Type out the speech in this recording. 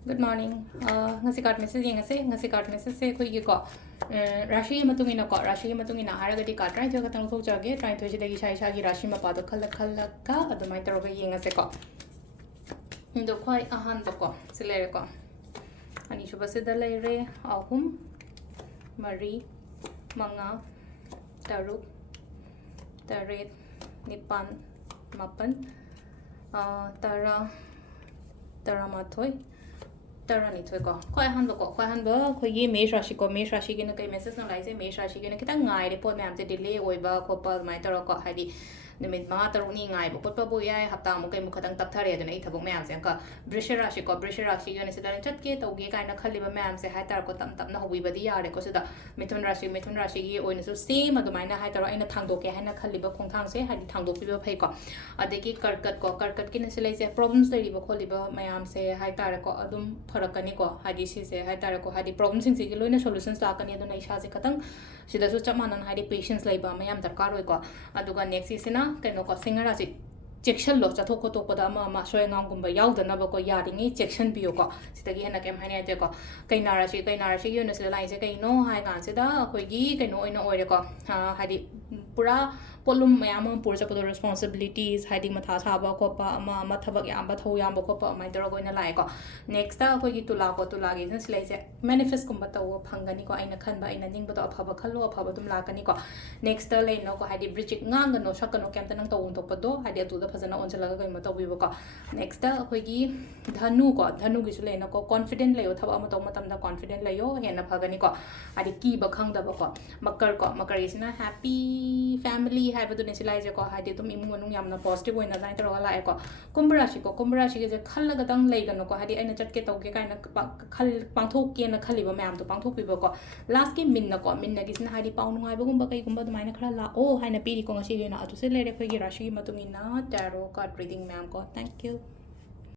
Good morning. Ngasi card message ngasi card message se khoi gi ko rashi matung ina ko rashi matung ina hara gadi card right joga tang thok jage try to jidagi shai shagi rashi ma pa do khal ka adumai taro ga yenga se ko ndo khoi ahan do ko silere ko ani shuba se da leire ahum mari manga taruk taret nipan mapan tara taramathoi तरह थोय को खय हन बो खोगी मेष राशि को मेष राशि के न कई मैसेज न लाइसे मेष राशि के न किता गाइरे पोत मैम से डिले ओइबा खोपा माय तर को हादि निमित मा तरुनी गाइबो खोपा बो याय हप्ता मु कई मु खतंग तपथरे दन इ थबक मैम से का वृष राशि के न सिदा चट के तौगे काइना खलिबा मैम से हाय तर को तम तम न होबी बदी यारे को सिदा मिथुन राशि की ओइन सु सेम अदुमाइना हाय तर आइना थांगदोके हायना खलिबा खोंथांग से हादि थांगदोपिबा फै को अदेकी कर्कट की न सिलाइसे प्रॉब्लम्स लेरिबा खोलिबा मैम से हाय तर को अदुम फरकनी को हादि सिसे हाय तर को हादि प्रॉब्लम सिंग सिगी लोइना सॉल्यूशंस लाकनी अदुना इशा से खतंग सिदासु चमानन हादि पेशेंस लेबा मैम दरकार होय को अदुगा नेक्स्ट इसिना कैनो को सिंगरा से चेक्शन लो चथो को तो पदा मा सोय गांव गुंबा याउदनबा को यारिंगी चेक्शन पियो को सितगी हेना केम हाने जे को कैना राशि योन से लाइसे कैनो हाय गान से दा कोइगी कैनो ओइना ओइरे को हादि पूरा पोलुम मैम पुर चपदो रिस्पांसिबिलिटीज हादि मथा साबा कोपा अमा थबक याम थौ याम कोपा माइ दरो गोइना लाय को नेक्स्ट दा कोइगी तुला गे जन सिलाइसे मैनिफेस्ट कुंबा तो फंगनी को आइना खनबा आइना निंग बतो अफबा खलो अफबा तुम लाकनी को नेक्स्ट दा लेनो को हादि ब्रिचिक ngang सकनो केमता नंग तो तो पदो हादि अतुदा फजना ओनचलागा कई मतो बिबो को नेक्स्ट दा कोइगी धनु गिसु लेनो को कॉन्फिडेंट लेयो थबा अमा तो मतम दा कॉन्फिडेंट लेयो हेना फगनी को हादि की बखंगदबा को मकर इसना हैप्पी फैमिली हाइबदुने सिलाइजे को हादि तुम इमु मनु यामना पॉजिटिव होइना जाय तरो लाए को कुंभ राशि के जे खल्लगा दंग लेगनो को हादि आइना चटके तौगे काइना खल पांथोक केना खलिबा मैम तो पांथोक पिबो को लास्ट की मिन्ना गिसना हादि पाउ नुगाइबगुंबा कईगुंबा दुमाइना खरा ला ओ हाइना पीरी को ngasi गेना अतुसे लेरे खोगी राशि की मतुंगिना टैरो कार्ड रीडिंग मैम को थैंक यू